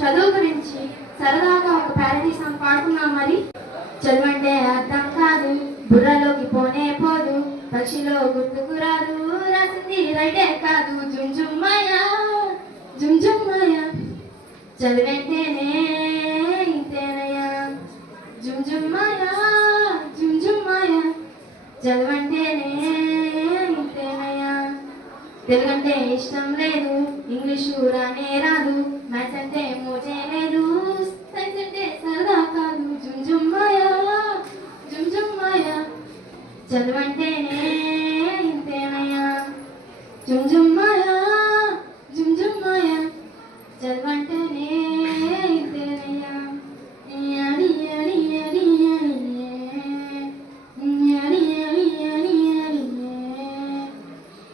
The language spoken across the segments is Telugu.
చదువు గురించి సరదాగా ఒక ప్యారడీ సాంగ్ పాడుకున్నాం మరి. చదువంటే అర్థం కాదు, బుర్రలోకి పోనే పోదు, పక్షిలో గుర్తుకు రాదు, రాసింది రైటే కాదు. జుంజుమ్మయ్య జుంజుమ్మయ్య చదివంటేనే ఇంతేనయ్యా. జుంజుమ్మయ్య జుంజుమ్మయ్య చదవంటేనే ఇంతేనయ్యా. తెలుగంటే ఇష్టం లేదు, ఇంగ్లీషు రానే రాదు, మ్యాథ్స్ అంటే మోజే లేదు, సైన్స్ అంటే సరదా కాదు. జుంజుమ్మయ్య జుంజుమ్మయ్య చదవంటేనే ఇంతేనయ్యా. జుంజుమ్మయ్య జుంజుమ్మయ్య చదవంటేనే ఇంతేనయ్యా. అడి అడి అడి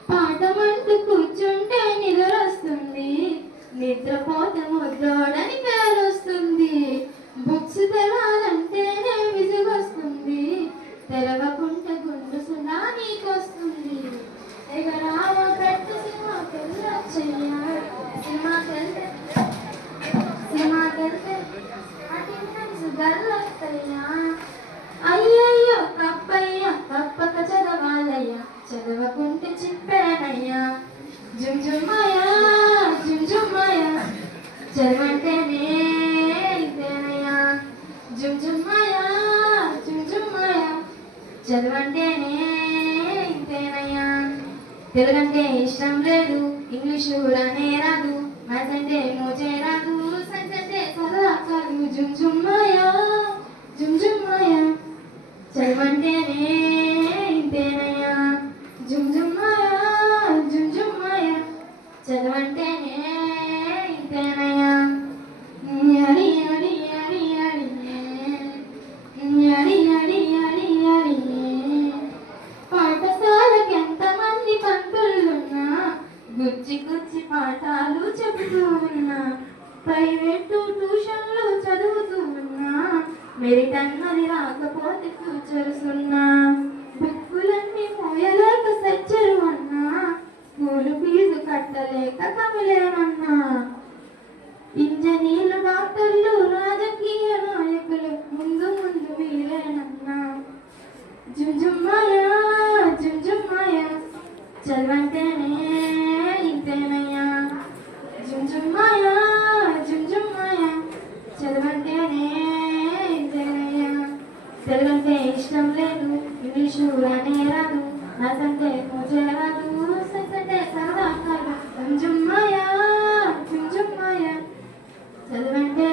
పాఠమంటూ కూర్చుంటే నిద్రొస్తుంది, నిద్రపోతే ముద్దోడని పేరొస్తుంది. బుక్స్ తెరాలంటేనే విసుగొస్తుంది, తెరవకుంటే గుండు సున్నా నీకొస్తుంది. ఎగరావ పెట్టు సినిమాకెళ్ళొచ్చయ్యా, సినిమాకెళ్తే గల్లొస్తయ్యా. అయ్యయ్యో తప్పయ్యా, తప్పక చదవాలయ్యా, చదవకుంటే చిప్పేనయ్యా. జుంజుమ్మయ్య జుంజుమ్మయ్య చదవంటేనే ఇంతేనయ్యా. జుంజుమ్మయ్య జుంజుమ్మయ్య చదవంటేనే ఇంతేనయ్యా. తెలుగంటే ఇష్టం లేదు, ఇంగ్లీషు రానే రాదు, మ్యాథ్స్ అంటే మోజే రాదు, సైన్స్ అంటే సరదా కాదు. జుంజుమ్మయ్య జుంజుమ్మయ్య చదవంటేనే ఇంతేనయ్యా. జుంజుమ్మయ్య జుంజుమ్మయ్య చదవంటేనే ఇంతేనయ్యా. అడి అడి అడి అడి అడి అడి అడి పాఠశాలకి ఎంతమంది పంతులున్నా, గుచ్చి గుచ్చి పాఠాలు చెబుతూ ఉన్నా, ప్రైవేటు ట్యూషన్లు చదువుతూ ఉన్నా, మెరిట్ అన్నది రాకపోతే ఫ్యూచర్స్ ఉన్నా, బుక్కులన్నీ మోయలేక సచ్చరు అన్నా, స్కూలు ఫీజు కట్టలేక కమలేమన్నా, ఇంజనీర్లు డాక్టర్లు రాజకీయ నాయకులు ముందు ముందు వీరేనన్నా. జుంజుమ్మయ్య జుంజుమ్మయ్య చదవంటేనే ఇంతేనయ్యా. జుంజుమ్మయ్య జుంజుమ్మయ్య చదవంటేనే ఇంతేనయ్యా. తెలుగంటే ఇష్టం లేదు, ఇంగ్లీషు రానే రాదు, మ్యాథ్స్ అంటే మోజే రాదు, సైన్స్ అంటే సరదా కాదు. జుంజుమ్మయ్య జుంజుమ్మయ్య చదవంటే